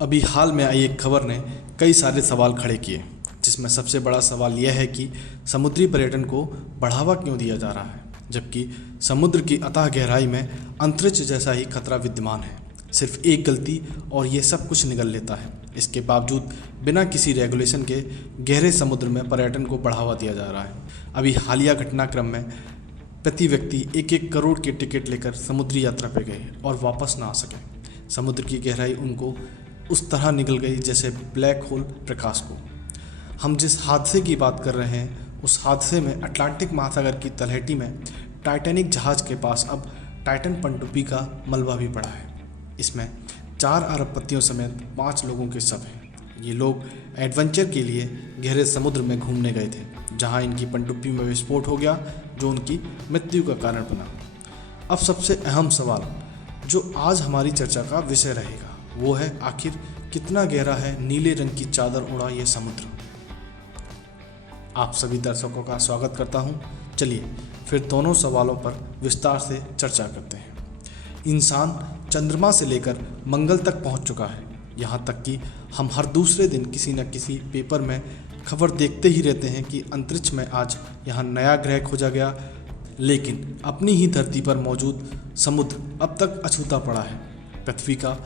अभी हाल में आई एक खबर ने कई सारे सवाल खड़े किए, जिसमें सबसे बड़ा सवाल यह है कि समुद्री पर्यटन को बढ़ावा क्यों दिया जा रहा है, जबकि समुद्र की अथाह गहराई में अंतरिक्ष जैसा ही खतरा विद्यमान है। सिर्फ एक गलती और ये सब कुछ निगल लेता है। इसके बावजूद बिना किसी रेगुलेशन के गहरे समुद्र में पर्यटन को बढ़ावा दिया जा रहा है। अभी हालिया घटनाक्रम में प्रति व्यक्ति 1-1 करोड़ के टिकट लेकर समुद्री यात्रा पर गए और वापस ना आ सके। समुद्र की गहराई उनको उस तरह निगल गई जैसे ब्लैक होल प्रकाश को। हम जिस हादसे की बात कर रहे हैं, उस हादसे में अटलांटिक महासागर की तलहटी में टाइटैनिक जहाज़ के पास अब टाइटन पनडुब्बी का मलबा भी पड़ा है। इसमें 4 अरबपतियों समेत 5 लोगों के शव हैं। ये लोग एडवेंचर के लिए गहरे समुद्र में घूमने गए थे, जहां इनकी पनडुब्बी में विस्फोट हो गया, जो उनकी मृत्यु का कारण बना। अब सबसे अहम सवाल जो आज हमारी चर्चा का विषय रहेगा वो है, आखिर कितना गहरा है नीले रंग की चादर ओढ़ा यह समुद्र। आप सभी दर्शकों का स्वागत करता हूं। चलिए फिर दोनों सवालों पर विस्तार से चर्चा करते हैं। इंसान चंद्रमा से लेकर मंगल तक पहुंच चुका है। यहां तक कि हम हर दूसरे दिन किसी न किसी पेपर में खबर देखते ही रहते हैं कि अंतरिक्ष में आज यहाँ नया ग्रह खोजा गया, लेकिन अपनी ही धरती पर मौजूद समुद्र अब तक अछूता पड़ा है। पृथ्वी का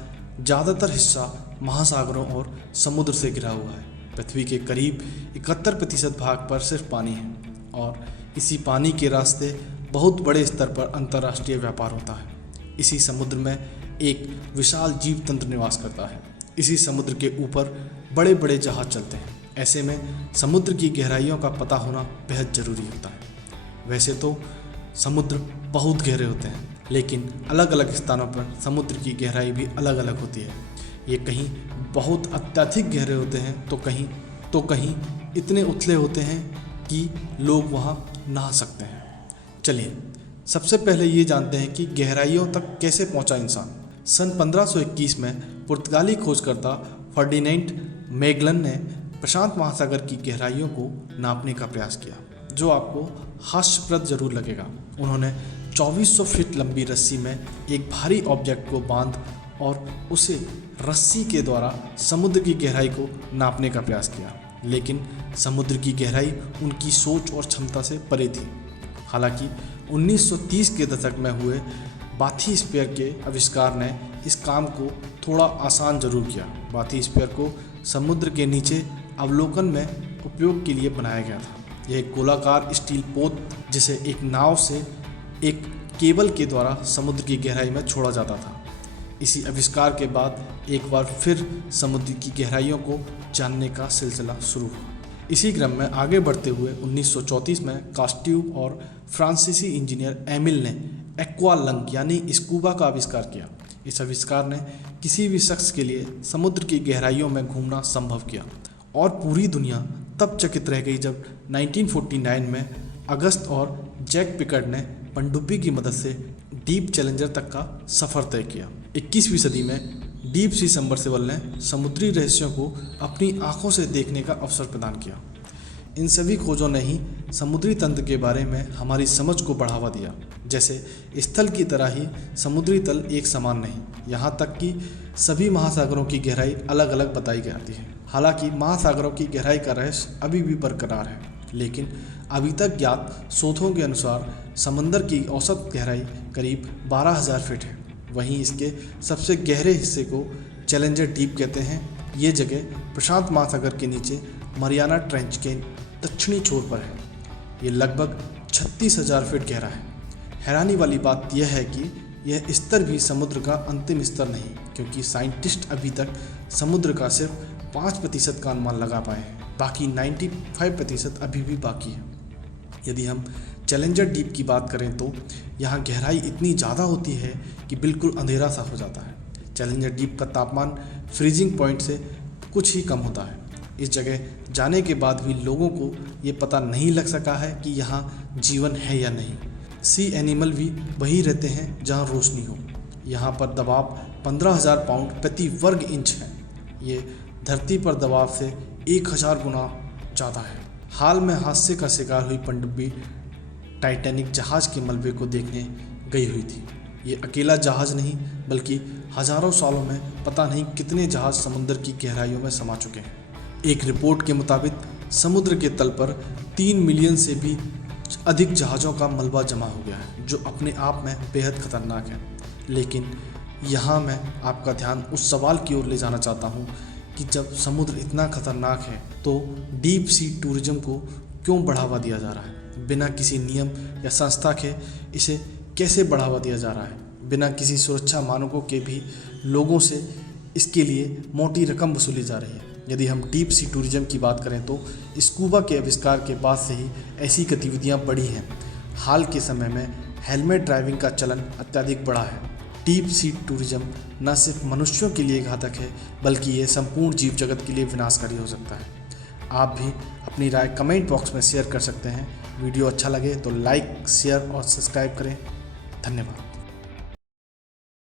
ज़्यादातर हिस्सा महासागरों और समुद्र से घिरा हुआ है। पृथ्वी के करीब 71% भाग पर सिर्फ पानी है, और इसी पानी के रास्ते बहुत बड़े स्तर पर अंतर्राष्ट्रीय व्यापार होता है। इसी समुद्र में एक विशाल जीव तंत्र निवास करता है। इसी समुद्र के ऊपर बड़े बड़े जहाज चलते हैं। ऐसे में समुद्र की गहराइयों का पता होना बेहद ज़रूरी होता है। वैसे तो समुद्र बहुत गहरे होते हैं, लेकिन अलग अलग स्थानों पर समुद्र की गहराई भी अलग अलग होती है। ये कहीं बहुत अत्यधिक गहरे होते हैं तो कहीं इतने उथले होते हैं कि लोग वहाँ नहा सकते हैं। चलिए सबसे पहले ये जानते हैं कि गहराइयों तक कैसे पहुँचा इंसान। सन 1521 में पुर्तगाली खोजकर्ता फर्डिनेंड मैगलन ने प्रशांत महासागर की गहराइयों को नापने का प्रयास किया, जो आपको हास्यप्रद जरूर लगेगा। उन्होंने 2400 फीट लंबी रस्सी में एक भारी ऑब्जेक्ट को बांध और उसे रस्सी के द्वारा समुद्र की गहराई को नापने का प्रयास किया, लेकिन समुद्र की गहराई उनकी सोच और क्षमता से परे थी। हालांकि 1930 के दशक में हुए बाथीस्फीयर के आविष्कार ने इस काम को थोड़ा आसान जरूर किया। बाथीस्फीयर को समुद्र के नीचे अवलोकन में उपयोग के लिए बनाया गया था। यह एक गोलाकार स्टील पोत जिसे एक नाव से एक केबल के द्वारा समुद्र की गहराई में छोड़ा जाता था। इसी आविष्कार के बाद एक बार फिर समुद्र की गहराइयों को जानने का सिलसिला शुरू हुआ। इसी क्रम में आगे बढ़ते हुए 1934 में कास्ट्यूब और फ्रांसीसी इंजीनियर एमिल ने एक्वालंग यानी स्कूबा का आविष्कार किया। इस आविष्कार ने किसी भी शख्स के लिए समुद्र की गहराइयों में घूमना संभव किया, और पूरी दुनिया तब चकित रह गई जब 1949 में अगस्त और जैक पिकर्ड ने पनडुब्बी की मदद से डीप चैलेंजर तक का सफ़र तय किया। 21वीं सदी में डीप सी सबमर्सिबल ने समुद्री रहस्यों को अपनी आंखों से देखने का अवसर प्रदान किया। इन सभी खोजों ने ही समुद्री तंत्र के बारे में हमारी समझ को बढ़ावा दिया। जैसे स्थल की तरह ही समुद्री तल एक समान नहीं, यहाँ तक कि सभी महासागरों की गहराई अलग अलग बताई जाती है। हालांकि महासागरों की गहराई का रहस्य अभी भी बरकरार है, लेकिन अभी तक ज्ञात स्रोतों के अनुसार समंदर की औसत गहराई करीब 12,000 फीट है। वहीं इसके सबसे गहरे हिस्से को चैलेंजर डीप कहते हैं। ये जगह प्रशांत महासागर के नीचे मरियाना ट्रेंच के दक्षिणी छोर पर है। ये लगभग 36,000 फीट गहरा है। हैरानी वाली बात यह है कि यह स्तर भी समुद्र का अंतिम स्तर नहीं, क्योंकि साइंटिस्ट अभी तक समुद्र का सिर्फ 5% का अनुमान लगा पाए हैं। बाकी 95% अभी भी बाकी है। यदि हम चैलेंजर डीप की बात करें तो यहाँ गहराई इतनी ज़्यादा होती है कि बिल्कुल अंधेरा सा हो जाता है। चैलेंजर डीप का तापमान फ्रीजिंग पॉइंट से कुछ ही कम होता है। इस जगह जाने के बाद भी लोगों को ये पता नहीं लग सका है कि यहाँ जीवन है या नहीं। सी एनिमल भी वही रहते हैं जहाँ रोशनी हो। यहाँ पर दबाव 15,000 पाउंड प्रति वर्ग इंच है। ये धरती पर दबाव से 1,000 गुना ज़्यादा है। हाल में हादसे का शिकार हुई पनडुब्बी टाइटैनिक जहाज़ के मलबे को देखने गई हुई थी। ये अकेला जहाज़ नहीं बल्कि हज़ारों सालों में पता नहीं कितने जहाज़ समुद्र की गहराइयों में समा चुके हैं। एक रिपोर्ट के मुताबिक समुद्र के तल पर 3 मिलियन से भी अधिक जहाज़ों का मलबा जमा हो गया है, जो अपने आप में बेहद खतरनाक है। लेकिन यहाँ मैं आपका ध्यान उस सवाल की ओर ले जाना चाहता हूँ कि जब समुद्र इतना खतरनाक है तो डीप सी टूरिज्म को क्यों बढ़ावा दिया जा रहा है? बिना किसी नियम या संस्था के इसे कैसे बढ़ावा दिया जा रहा है? बिना किसी सुरक्षा मानकों के भी लोगों से इसके लिए मोटी रकम वसूली जा रही है। यदि हम डीप सी टूरिज्म की बात करें तो स्कूबा के आविष्कार के बाद से ही ऐसी गतिविधियां बढ़ी हैं। हाल के समय में हेलमेट ड्राइविंग का चलन अत्यधिक बढ़ा है। डीप सी टूरिज्म न सिर्फ मनुष्यों के लिए घातक है बल्कि ये संपूर्ण जीव जगत के लिए विनाशकारी हो सकता है। आप भी अपनी राय कमेंट बॉक्स में शेयर कर सकते हैं। वीडियो अच्छा लगे तो लाइक, शेयर और सब्सक्राइब करें। धन्यवाद।